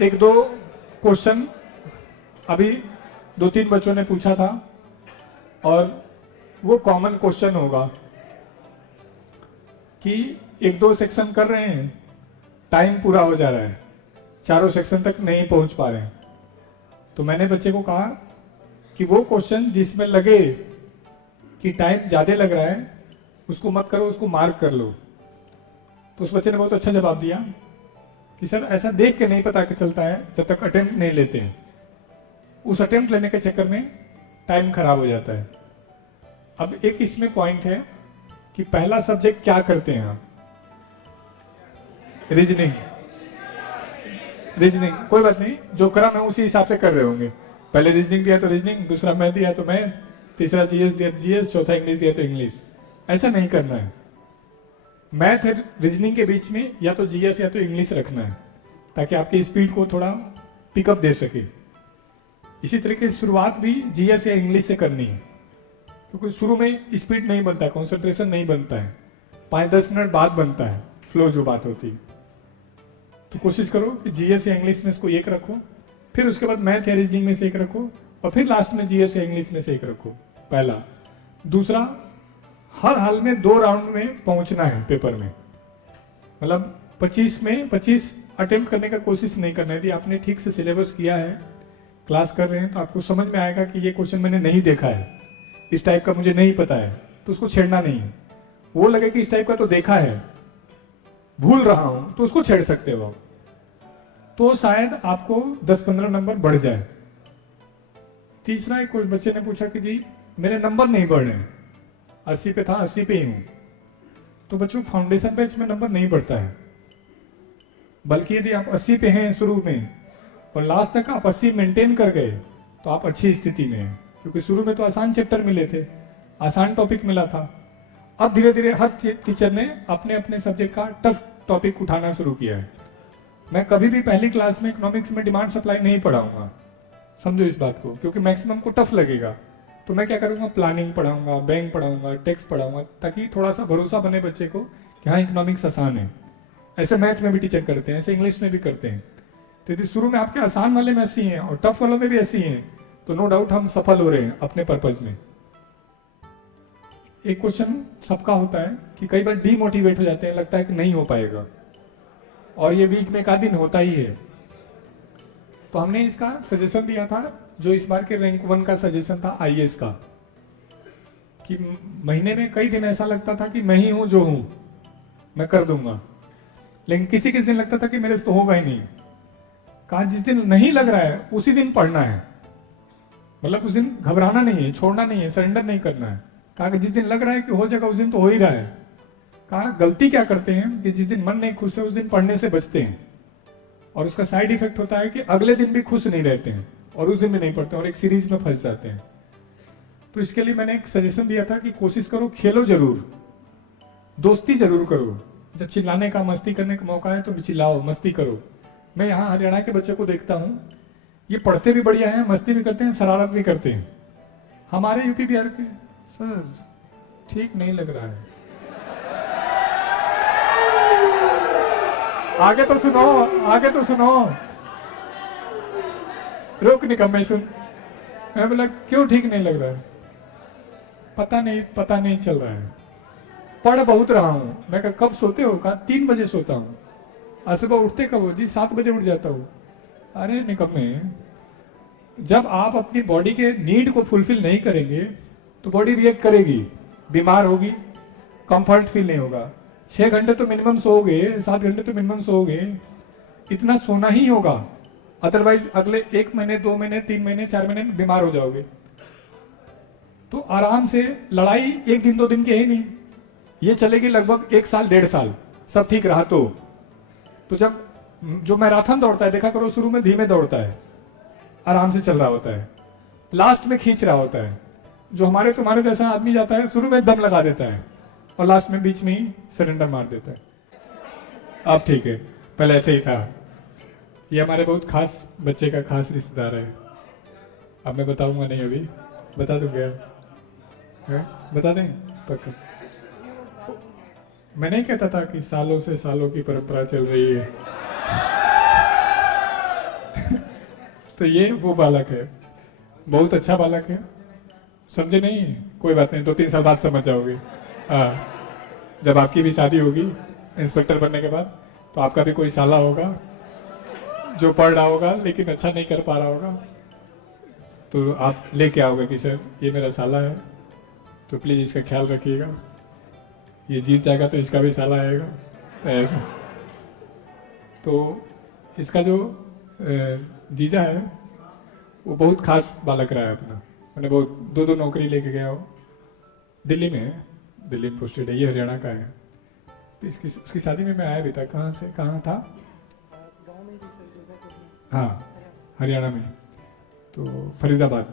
एक दो क्वेश्चन अभी 2-3 बच्चों ने पूछा था और वो कॉमन क्वेश्चन होगा कि 1-2 सेक्शन कर रहे हैं, टाइम पूरा हो जा रहा है, चारों सेक्शन तक नहीं पहुंच पा रहे हैं। तो मैंने बच्चे को कहा कि वो क्वेश्चन जिसमें लगे कि टाइम ज़्यादा लग रहा है उसको मत करो, उसको मार्क कर लो। तो उस बच्चे ने बहुत अच्छा जवाब दिया कि सर ऐसा देख के नहीं पता कि चलता है जब तक अटेम्प्ट नहीं लेते हैं। उस अटेम्प्ट लेने के चक्कर में टाइम खराब हो जाता है। अब एक इसमें पॉइंट है कि पहला सब्जेक्ट क्या करते हैं आप? रीजनिंग। रीजनिंग कोई बात नहीं, जो करा मैं उसी हिसाब से कर रहे होंगे। पहले रीजनिंग दिया तो रीजनिंग, दूसरा मैथ दिया तो मैथ, तीसरा जीएस दिया तो जीएस, चौथा इंग्लिश दिया तो इंग्लिश। ऐसा नहीं करना है। मैथ और रीजनिंग के बीच में या तो जीएस या तो इंग्लिश रखना है ताकि आपकी स्पीड को थोड़ा पिकअप दे सके। इसी तरीके से शुरुआत भी जीएस या इंग्लिश से करनी है क्योंकि शुरू में स्पीड नहीं बनता है, कॉन्सेंट्रेशन नहीं बनता है, 5-10 मिनट बाद बनता है फ्लो जो बात होती है। तो कोशिश करो कि जीएस या इंग्लिश में इसको एक रखो, फिर उसके बाद मैथ या रीजनिंग में से एक रखो और फिर लास्ट में जीएस या इंग्लिश में से एक रखो। पहला। दूसरा, हर हाल में 2 राउंड में पहुंचना है पेपर में, मतलब 25 में 25 अटेम्प्ट करने का कोशिश नहीं करना है। यदि आपने ठीक से सिलेबस किया है, क्लास कर रहे हैं, तो आपको समझ में आएगा कि ये क्वेश्चन मैंने नहीं देखा है, इस टाइप का मुझे नहीं पता है, तो उसको छेड़ना नहीं है। वो लगे कि इस टाइप का तो देखा है, भूल रहा हूं, तो उसको छेड़ सकते हो आप, तो शायद आपको 10-15 नंबर बढ़ जाए। तीसरा, एक कोई बच्चे ने पूछा कि जी मेरे नंबर नहीं बढ़ रहे, 80 पे था 80 पे ही हूं। तो बच्चों, फाउंडेशन बैच में नंबर नहीं बढ़ता है, बल्कि यदि आप 80 पे हैं शुरू में और लास्ट तक आप 80 मेंटेन कर गए तो आप अच्छी स्थिति में हैं, क्योंकि शुरू में तो आसान चैप्टर मिले थे, आसान टॉपिक मिला था। अब धीरे धीरे हर टीचर ने अपने अपने सब्जेक्ट का टफ टॉपिक उठाना शुरू किया है। मैं कभी भी पहली क्लास में इकोनॉमिक्स में डिमांड सप्लाई नहीं पढ़ाऊंगा, समझो इस बात को, क्योंकि मैक्सिमम को टफ लगेगा। तो मैं क्या करूंगा, प्लानिंग पढ़ाऊंगा, बैंक पढ़ाऊंगा, टैक्स पढ़ाऊंगा, ताकि थोड़ा सा भरोसा बने बच्चे को कि हाँ इकोनॉमिक्स आसान है। ऐसे मैथ में भी टीचर करते हैं, ऐसे इंग्लिश में भी करते हैं। तो यदि शुरू में आपके आसान वाले में 80 हैं और टफ वालों में भी 80 हैं, तो नो डाउट हम सफल हो रहे हैं अपने पर्पज में। एक क्वेश्चन सबका होता है कि कई बार डीमोटिवेट हो जाते हैं, लगता है कि नहीं हो पाएगा, और ये वीक में एक आध दिन होता ही है। तो हमने इसका सजेशन दिया था, जो इस बार के रैंक 1 का सजेशन था आईएएस का, कि महीने में कई दिन ऐसा लगता था कि मैं ही हूं जो हूं, मैं कर दूंगा, लेकिन किसी किसी दिन लगता था कि मेरे से तो होगा ही नहीं। कहा जिस दिन नहीं लग रहा है उसी दिन पढ़ना है, मतलब उस दिन घबराना नहीं है, छोड़ना नहीं है, सरेंडर नहीं करना है। कहा कि जिस दिन लग रहा है कि हो जाएगा उस दिन तो हो ही रहा है। कहा गलती क्या करते हैं कि जिस दिन मन नहीं खुश है उस दिन पढ़ने से बचते हैं, और उसका साइड इफेक्ट होता है कि अगले दिन भी खुश नहीं रहते हैं और उस दिन भी नहीं पढ़ते और एक सीरीज में फंस जाते हैं। तो इसके लिए मैंने एक सजेशन दिया था कि कोशिश करो, खेलो जरूर, दोस्ती जरूर करो। जब चिल्लाने का, मस्ती करने का मौका है तो चिल्लाओ, मस्ती करो। मैं यहाँ हरियाणा के बच्चों को देखता हूँ, ये पढ़ते भी बढ़िया हैं, मस्ती भी करते हैं, शरारत भी करते हैं। हमारे यूपी बिहार के सर ठीक नहीं लग रहा है, आगे तो सुनो, आगे तो सुनो, रुक निकम्मे सुन। मैं बोला क्यों ठीक नहीं लग रहा है? पता नहीं चल रहा है, पढ़ बहुत रहा हूं। मैं कहा कब सोते हो? कहा 3 बजे सोता हूं। आज सुबह उठते कब हो? जी 7 बजे उठ जाता हूं। अरे निकम्मे, जब आप अपनी बॉडी के नीड को फुलफिल नहीं करेंगे तो बॉडी रिएक्ट करेगी, बीमार होगी, कंफर्ट फील नहीं होगा। 6 घंटे तो मिनिमम सोओगे, 7 घंटे तो मिनिमम सोओगे, इतना सोना ही होगा, अदरवाइज अगले 1 महीने, 2 महीने, 3 महीने, 4 महीने में बीमार हो जाओगे। तो आराम से, लड़ाई 1 दिन 2 दिन की है नहीं, ये चलेगी लगभग 1 साल 1.5 साल, सब ठीक रहा तो जब जो मैराथन दौड़ता है देखा करो, शुरू में धीमे दौड़ता है, आराम से चल रहा होता है, लास्ट में खींच रहा होता है। जो हमारे तुम्हारे जैसा आदमी जाता है शुरू में दम लगा देता है और लास्ट में बीच में ही सरेंडर मार देता है। अब ठीक है, पहले ऐसे ही था। ये हमारे बहुत खास बच्चे का खास रिश्तेदार है। अब मैं बताऊंगा नहीं, अभी बता दूंगा, बता दें पक्का। मैं नहीं कहता था कि सालों से सालों की परंपरा चल रही है। तो ये वो बालक है, बहुत अच्छा बालक है। समझे नहीं? कोई बात नहीं, 2-3 साल बाद समझ जाओगे। हाँ, जब आपकी भी शादी होगी इंस्पेक्टर बनने के बाद, तो आपका भी कोई साला होगा जो पढ़ रहा होगा लेकिन अच्छा नहीं कर पा रहा होगा, तो आप लेके आओगे कि सर ये मेरा साला है, तो प्लीज़ इसका ख्याल रखिएगा, ये जीत जाएगा तो इसका भी साला आएगा। तो ऐसा, तो इसका जो जीजा है वो बहुत खास बालक रहा है अपना। मैंने बहुत 2-2 नौकरी लेके गया हो, दिल्ली में है, दिल्ली में पोस्टेड है, ये हरियाणा का है। तो इसकी उसकी शादी में मैं आया भी था। कहाँ से, कहाँ था? हाँ, हरियाणा में, तो फरीदाबाद,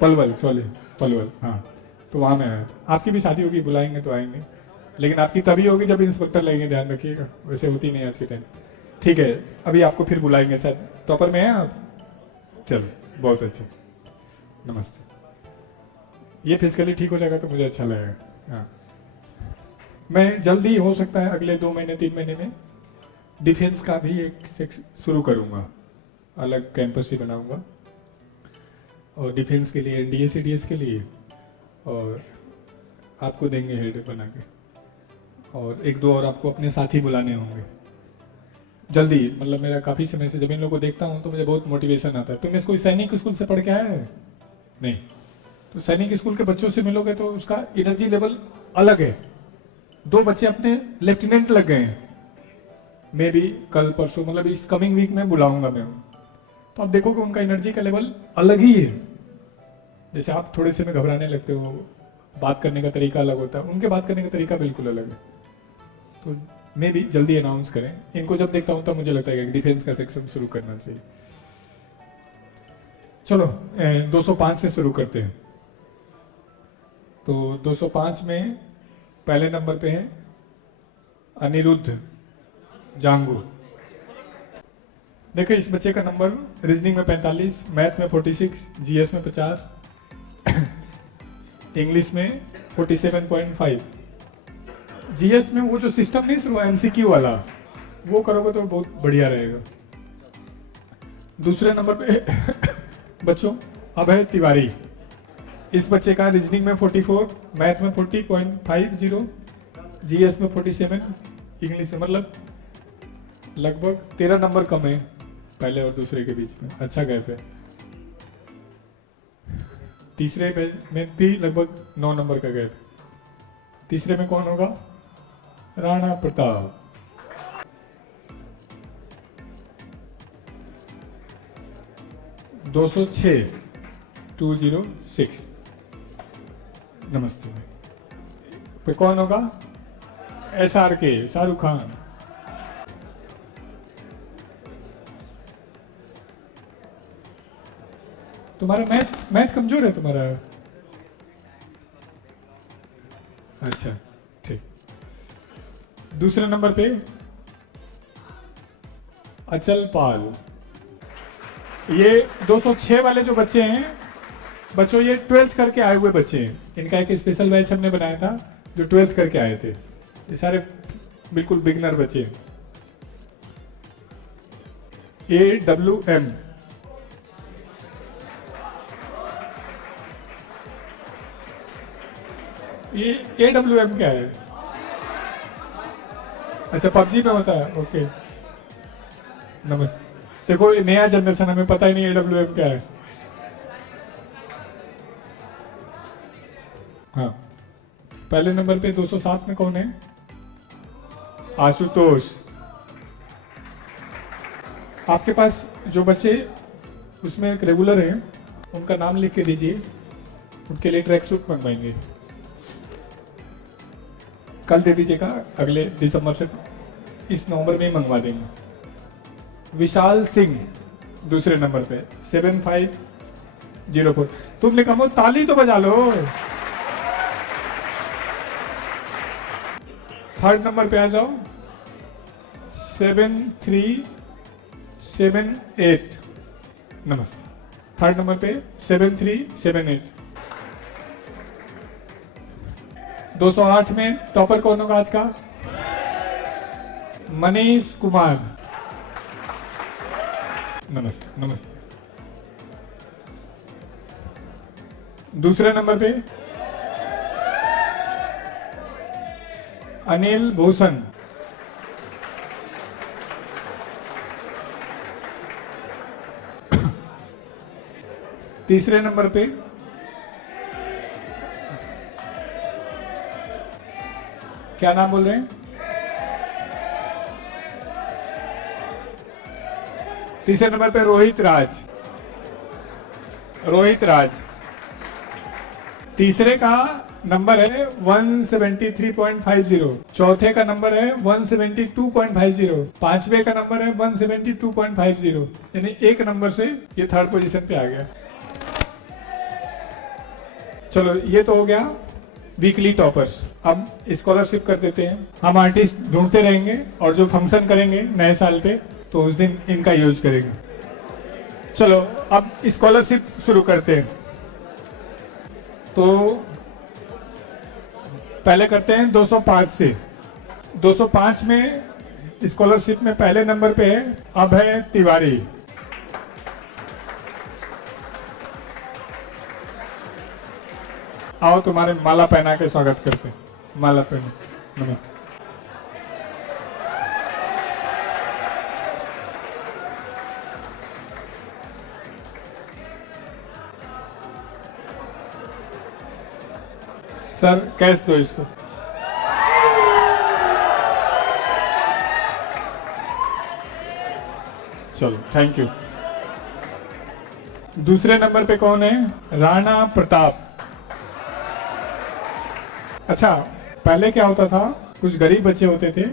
पलवल, सॉरी पलवल, हाँ, तो वहाँ में आया था। आपकी भी शादी होगी, बुलाएंगे तो आएंगे, लेकिन आपकी तभी होगी जब इंस्पेक्टर लगेंगे, ध्यान रखिएगा, वैसे होती नहीं आज के टाइम। ठीक है, अभी आपको फिर बुलाएंगे, शायद टॉपर में हैं आप? चलो, बहुत अच्छे, नमस्ते। ये फिजिकली ठीक हो जाएगा तो मुझे अच्छा लगेगा। हाँ, मैं जल्दी, हो सकता है अगले 2 महीने 3 महीने में डिफेंस का भी एक सेक्शन शुरू करूँगा, अलग कैंपस ही बनाऊँगा, और डिफेंस के लिए DSCDS के लिए, और आपको देंगे हेड बना के, और 1-2 और आपको अपने साथी बुलाने होंगे जल्दी। मतलब मेरा काफ़ी समय से जब इन लोगों को देखता हूँ तो मुझे बहुत मोटिवेशन आता है। तुम इसको सैनिक स्कूल से पढ़ के आया है? नहीं, तो सैनिक स्कूल के बच्चों से मिलोगे तो उसका एनर्जी लेवल अलग है। 2 बच्चे अपने लेफ्टिनेंट लग गए हैं, मैं भी कल परसों, मतलब इस कमिंग वीक में बुलाऊंगा मैं, तो आप देखोगे उनका एनर्जी का लेवल अलग ही है। जैसे आप थोड़े से में घबराने लगते हो, बात करने का तरीका अलग होता है, उनके बात करने का तरीका बिल्कुल अलग है। तो मैं भी जल्दी अनाउंस करें, इनको जब देखता हूँ तब मुझे लगता है कि डिफेंस का सेक्शन शुरू करना चाहिए। चलो 205 से शुरू करते हैं। तो 205 में पहले नंबर पे है अनिरुद्ध जांगू। देखिए इस बच्चे का नंबर रीजनिंग में 45, मैथ में 46, GS में 50, इंग्लिश में 47.5। GS में वो जो सिस्टम नहीं शुरू MCQ वाला, वो करोगे तो बहुत बढ़िया रहेगा। दूसरे नंबर पे बच्चों अभय तिवारी। इस बच्चे का रीजनिंग में 44, मैथ में 40.50, GS में 47, इंग्लिश में, मतलब लगभग 13 नंबर कम है पहले और दूसरे के बीच में, अच्छा गैप है। तीसरे में भी लगभग 9 नंबर का गैप। तीसरे में कौन होगा? राणा प्रताप। (206) 206। नमस्ते। पे कौन होगा? SRK, शाहरुख खान। तुम्हारा मैथ कमजोर है तुम्हारा? अच्छा ठीक। दूसरे नंबर पे अचल पाल। ये 206 वाले जो बच्चे हैं बच्चों, ये 12th करके आए हुए बच्चे हैं। इनका एक स्पेशल बैच हमने बनाया था जो 12th करके आए थे। ये सारे बिल्कुल बिगनर बच्चे हैं। AWM। ये AWM क्या है? अच्छा, PUBG में होता है, ओके। नमस्ते। देखो नया जनरेशन, हमें पता ही नहीं AWM क्या है। हाँ, पहले नंबर पे 207 में कौन है? आशुतोष। आपके पास जो बच्चे उसमें एक रेगुलर हैं उनका नाम लिख के दीजिए, उनके लिए ट्रैक सूट मंगवाएंगे। कल दे दीजिएगा, अगले दिसंबर से, इस नवंबर में ही मंगवा देंगे। विशाल सिंह दूसरे नंबर पे 7504। तुम लिखा हो, ताली तो बजा लो। थर्ड नंबर पे आ जाओ, 7378। नमस्ते। थर्ड नंबर पे 7378। 208 में टॉपर कौन होगा आज का? मनीष कुमार। नमस्ते नमस्ते। दूसरे नंबर पे अनिल भूषण। तीसरे नंबर पे क्या नाम बोल रहे हैं? तीसरे नंबर पे रोहित राज। रोहित राज। तीसरे का नंबर है 173.50। चौथे का नंबर है 172.50। पांचवे का नंबर है 172.50। यानी एक नंबर से ये थर्ड पोजीशन पे आ गया। चलो ये तो हो गया वीकली टॉपर्स। अब स्कॉलरशिप कर देते हैं। हम आर्टिस्ट ढूंढते रहेंगे और जो फंक्शन करेंगे नए साल पे तो उस दिन इनका यूज करेंगे। चलो अब स्कॉलरशिप शुरू करते हैं। तो पहले करते हैं 205 से। 205 में स्कॉलरशिप में पहले नंबर पे है अभय तिवारी। आओ तुम्हारे माला पहना के स्वागत करते हैं। माला पहना। नमस्ते। सर कैश दो इसको। चलो थैंक यू। दूसरे नंबर पे कौन है? राणा प्रताप। अच्छा पहले क्या होता था, कुछ गरीब बच्चे होते थे,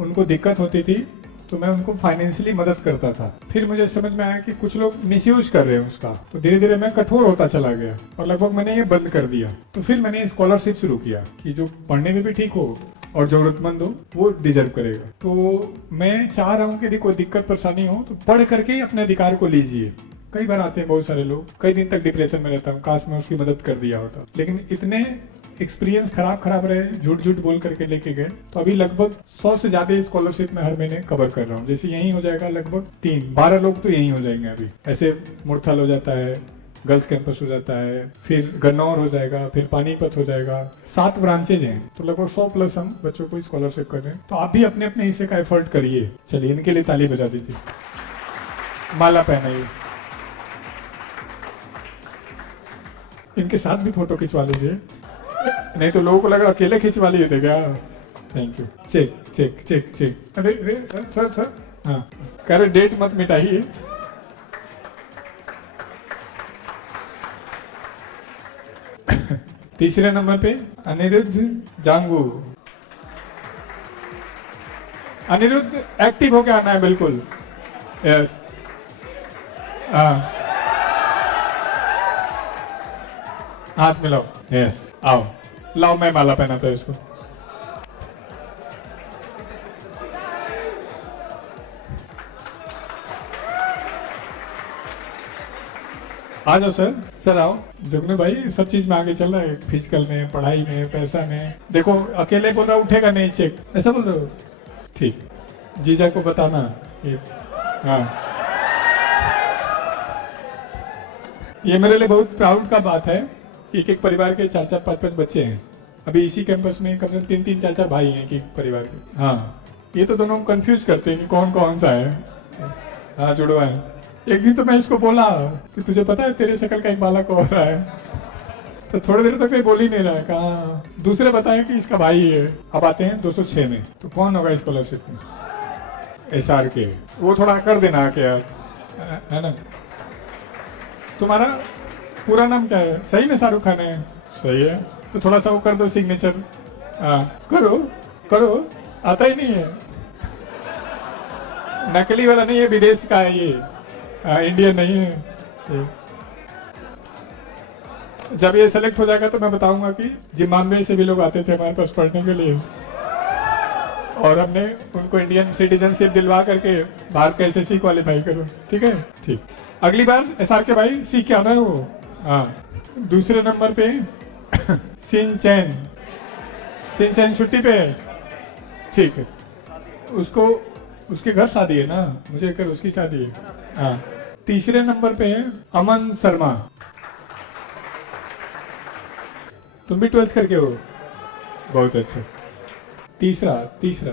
उनको दिक्कत होती थी तो मैं उनको फाइनेंशियली मदद करता था। फिर मुझे समझ में आया कि कुछ लोग मिसयूज कर रहे हैं उसका, तो धीरे धीरे मैं कठोर होता चला गया और लगभग मैंने ये बंद कर दिया। तो फिर मैंने स्कॉलरशिप शुरू किया कि जो पढ़ने में भी ठीक हो और जरूरतमंद हो वो डिजर्व करेगा। तो मैं चाह रहा हूँ कि कोई दिक्कत परेशानी हो तो पढ़ करके ही अपने अधिकार को लीजिए। कई बार आते हैं बहुत सारे लोग, कई दिन तक डिप्रेशन में रहता हूँ, काश मैं उसकी मदद कर दिया होता, लेकिन इतने एक्सपीरियंस खराब रहे, झूठ बोल करके लेके गए। तो अभी लगभग 100 से ज्यादा स्कॉलरशिप में हर महीने कवर कर रहा हूँ। जैसे यही हो जाएगा लगभग 12 लोग तो यही हो जाएंगे अभी। ऐसे मुरथल हो जाता है, गर्ल्स कैंपस हो जाता है, फिर गन्नौर हो जाएगा, फिर पानीपत हो जाएगा। 7 ब्रांचेज हैं, तो लगभग 100 प्लस हम बच्चों को स्कॉलरशिप कर रहे हैं। तो आप भी अपने अपने हिस्से का एफर्ट करिए। चलिए इनके लिए ताली बजा दीजिए। माला पहनाइए। इनके साथ भी फोटो खिंचवा लीजिए, नहीं तो लोगों को लगा अकेले खिंचवा लिए थे क्या। Thank you. Check check check check. अरे अरे सर हाँ कह रहे डेट मत मिटाइए। तीसरे नंबर पे अनिरुद्ध जांगू। अनिरुद्ध एक्टिव होके आना है बिल्कुल। यस हाँ हाथ मिलाओ। यस आओ लाओ, मैं माला पहनाता हूँ इसको। आ जाओ सर आओ। जुगनू भाई सब चीज में आगे चल रहा है, फिजिकल में, पढ़ाई में, पैसा में। देखो अकेले बोल रहा उठेगा नहीं चेक, ऐसा बोल रहे हो? ठीक, जीजा को बताना कि हाँ। ये मेरे लिए बहुत प्राउड का बात है। एक परिवार के 4-4, 5-5 बच्चे हैं। अभी इसी कैंपस में कम से कम 3-3, 4-4 भाई हैं एक परिवार के। हाँ ये तो दोनों कंफ्यूज करते हैं कि कौन कौन सा है। हाँ जुड़वा है। एक दिन तो मैं इसको बोला कि तुझे पता है तेरे शक्ल का एक बालक हो रहा है, तो थोड़ी देर तक बोल ही नहीं रहा है। कहा दूसरे बताए कि इसका भाई है। अब आते हैं 206 में, तो कौन होगा स्कॉलरशिप में? SR के। वो थोड़ा कर देना आके यार, है ना। तुम्हारा पूरा नाम क्या है? सही में शाहरुख खान है? सही है, तो थोड़ा सा वो कर दो सिग्नेचर। हाँ करो आता ही नहीं है। नकली वाला नहीं है, विदेश का है ये, इंडियन नहीं है। जब ये सेलेक्ट हो जाएगा तो मैं बताऊंगा कि जिम्बाब्वे से भी लोग आते थे हमारे पास पढ़ने के लिए, और हमने उनको इंडियन सिटीजनशिप दिलवा करके बाहर का SSC क्वालिफाई करो। ठीक है ठीक। अगली बार SR के भाई सीख के आना है वो। हाँ दूसरे नंबर पे सिंचैन छुट्टी पे है। ठीक है, उसको उसके घर शादी है ना, मुझे कर उसकी शादी है। हाँ तीसरे नंबर पे है अमन शर्मा। तुम भी 12th करके हो, बहुत अच्छा। तीसरा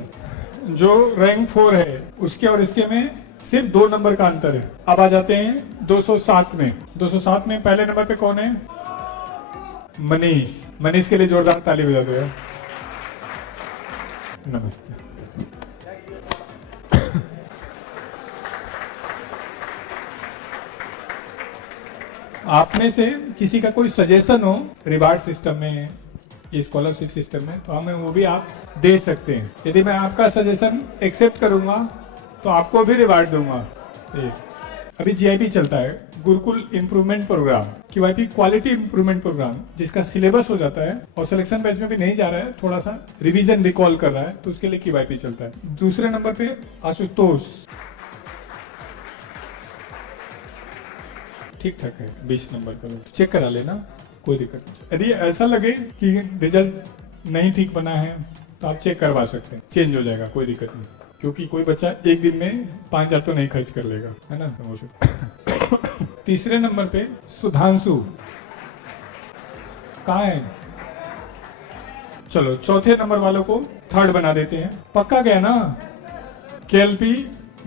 जो रैंक 4 है उसके और इसके में सिर्फ 2 नंबर का अंतर है। अब आ जाते हैं 207 में। 207 में पहले नंबर पे कौन है? मनीष के लिए जोरदार ताली बजा दो यार। नमस्ते। आप में से किसी का कोई सजेशन हो रिवार्ड सिस्टम में, ये स्कॉलरशिप सिस्टम में, तो हमें वो भी आप दे सकते हैं। यदि मैं आपका सजेशन एक्सेप्ट करूंगा तो आपको भी रिवार्ड दूंगा। अभी जीआईपी चलता है, Gurukul improvement programme, QIP quality improvement programme, जिसका सिलेबस हो जाता है और सिलेक्शन बैच में भी नहीं जा रहा है, थोड़ा सा रिवीजन रिकॉल कर रहा है, तो उसके लिए क्यूआईपी चलता है। दूसरे नंबर पे आशुतोष, ठीक ठाक है, 20 नंबर का चेक करा लेना, कोई दिक्कत नहीं। यदि ऐसा लगे कि रिजल्ट नहीं ठीक बना है तो आप चेक करवा सकते हैं, चेंज हो जाएगा, कोई दिक्कत नहीं, क्योंकि कोई बच्चा एक दिन में 5,000 तो नहीं खर्च कर लेगा, है ना। तीसरे नंबर पे सुधांशु कहाँ है? चलो चौथे नंबर वालों को थर्ड बना देते हैं, पक्का गया ना? केएलपी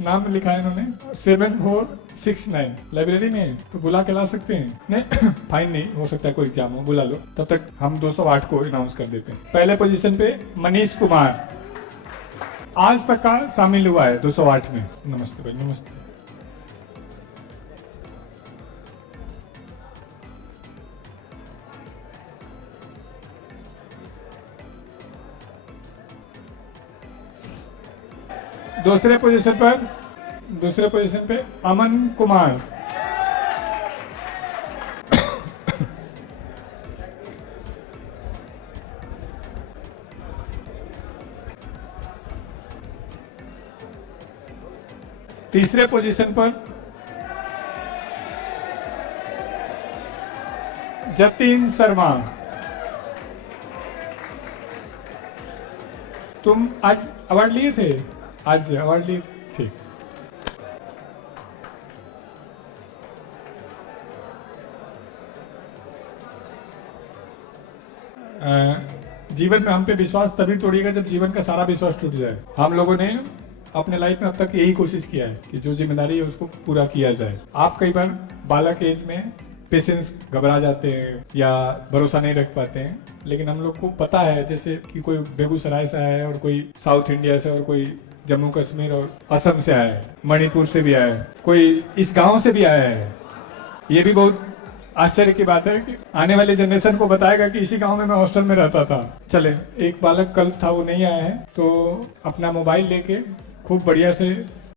नाम लिखा है इन्होंने, 7469 लाइब्रेरी में, तो बुला के ला सकते हैं। नहीं फाइन नहीं, हो सकता है कोई एग्जाम हो, बुला लो। तब तक हम 208 को अनाउंस कर देते हैं। पहले पोजीशन पे मनीष कुमार, आज तक का शामिल हुआ है 208 में। नमस्ते भाई, नमस्ते। दूसरे पोजीशन पे अमन कुमार, तीसरे पोजीशन पर जतिन शर्मा। तुम आज अवार्ड लिए थे? आज अवार्ड लिए, ठीक। जीवन में हम पे विश्वास तभी तोड़िएगा जब जीवन का सारा विश्वास टूट जाए। हम लोगों ने अपने लाइफ में अब तक यही कोशिश किया है कि जो जिम्मेदारी है उसको पूरा किया जाए। आप कई बार बालक एज में पेशेंस घबरा जाते हैं या भरोसा नहीं रख पाते हैं, लेकिन हम लोग को पता है जैसे कि कोई बेगूसराय से आया है और कोई साउथ इंडिया से और कोई जम्मू कश्मीर और असम से आया है, मणिपुर से भी आया है, कोई इस गांव से भी आया है। ये भी बहुत आश्चर्य की बात है कि आने वाले जनरेशन को बताएगा कि इसी गांव में मैं हॉस्टल में रहता था। चले, एक बालक कल था, वो नहीं आया है, तो अपना मोबाइल लेके खूब बढ़िया से